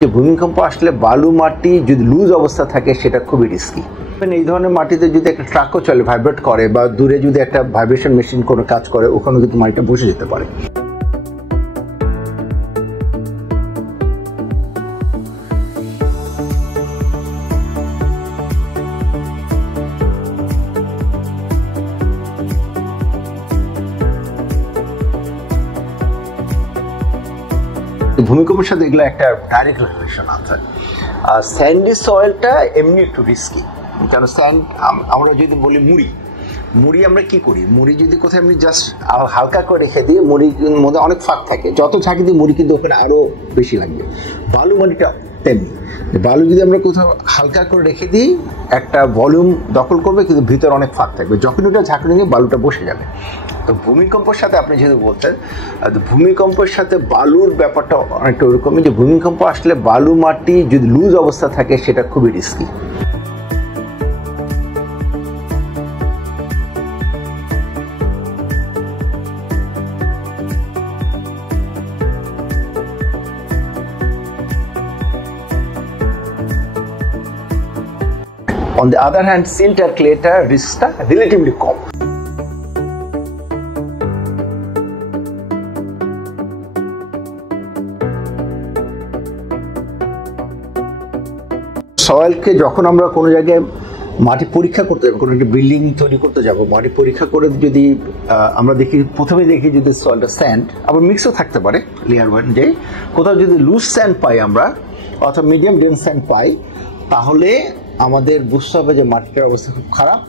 ভূমিকম্প আসলে বালু মাটি যদি লুজ অবস্থা থাকে সেটা খুবই রিস্কি। এই ধরনের মাটিতে যদি একটা ট্রাকও চলে, ভাইব্রেট করে, বা দূরে যদি একটা ভাইব্রেশন মেশিন কোনো কাজ করে, ওখানে কিন্তু মাটিটা বসে যেতে পারে। ভূমিকম্পের সাথে এগুলো একটা ডাইরেক্ট রিলেশন আছে। স্যান্ডি সয়েলটা এমনি একটু রিস্কি, কারণ স্যান্ড আমরা যদি বলি মুড়ি আমরা কি করি, মুড়ি যদি কোথায় এমনি জাস্ট হালকা করে রেখে দিই, মুড়ির মধ্যে অনেক ফাঁক থাকে, যত ঝাঁকি দিই মুড়ি কিন্তু ওখানে আরো বেশি লাগবে। বালু মাটিটা তেমনি, বালু যদি আমরা কোথাও হালকা করে রেখে দিই একটা ভলিউম দখল করবে, কিন্তু ভিতরে অনেক ফাঁক থাকবে, যখন ওটা ঝাঁকুনি নিয়ে বালুটা বসে যাবে। তো ভূমিকম্পের সাথে আপনি যেহেতু বলছেন, ভূমিকম্পের সাথে বালুর ব্যাপারটা অনেকটা ওরকমই, যে ভূমিকম্প আসলে বালু মাটি যদি লুজ অবস্থা থাকে সেটা খুবই risky. On the other hand, sinter clayটা রিস্কটা রিলেটিভলি কম। সয়েলকে যখন আমরা কোনো জায়গায় মাটি পরীক্ষা করতে যাবো, কোনো একটা বিল্ডিং তৈরি করতে যাবো, মাটি পরীক্ষা করে যদি আমরা প্রথমে দেখি যদি সয়েলটা স্যান্ড, আবার মিক্সও থাকতে পারে লেয়ার ওয়ান, যে কোথাও যদি লুজ স্যান্ড পাই আমরা, অথবা মিডিয়াম ডেন্স স্যান্ড পাই, তাহলে আমাদের বুঝতে হবে যে মাটিটার অবস্থা খুব খারাপ।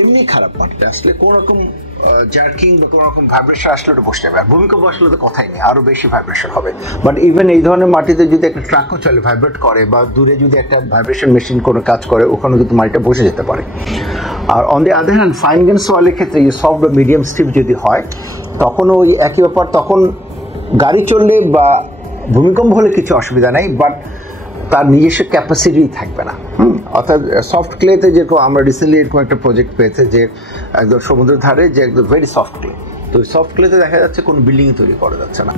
এমনি খারাপ মাটিটা আসলে কোন রকম জার্কিং বা কোন রকম ভাইব্রেশন আসলে ওটা বসে যাবে। আর ভূমিকম্প আসলে তো কথাই নেই, আরো বেশি ভাইব্রেশন হবে। বাট ইভেন এই ধরনের মাটিতে যদি একটা ট্রাকও চলে, ভাইব্রেট করে, বা দূরে যদি একটা ভাইব্রেশন মেশিন কোনো কাজ করে, ওখানে কিন্তু মাটিটা বসে যেতে পারে। আর on the other hand, fine grain সয়েলের ক্ষেত্রে সফট বা মিডিয়াম স্টিফ যদি হয়, তখন ওই একই ব্যাপার, তখন গাড়ি চললে বা ভূমিকম্প হলে কিছু অসুবিধা নেই, বাট তার নিজস্ব ক্যাপাসিটি থাকবে না। অর্থাৎ সফট ক্লেতে যেরকম আমরা রিসেন্টলি এরকম একটা প্রজেক্ট পেয়েছে, যে একদম সমুদ্রের ধারে যে একদম ভেরি সফট ক্লে, তো সফট ক্লেতে দেখা যাচ্ছে কোনো বিল্ডিং তৈরি করা যাচ্ছে না।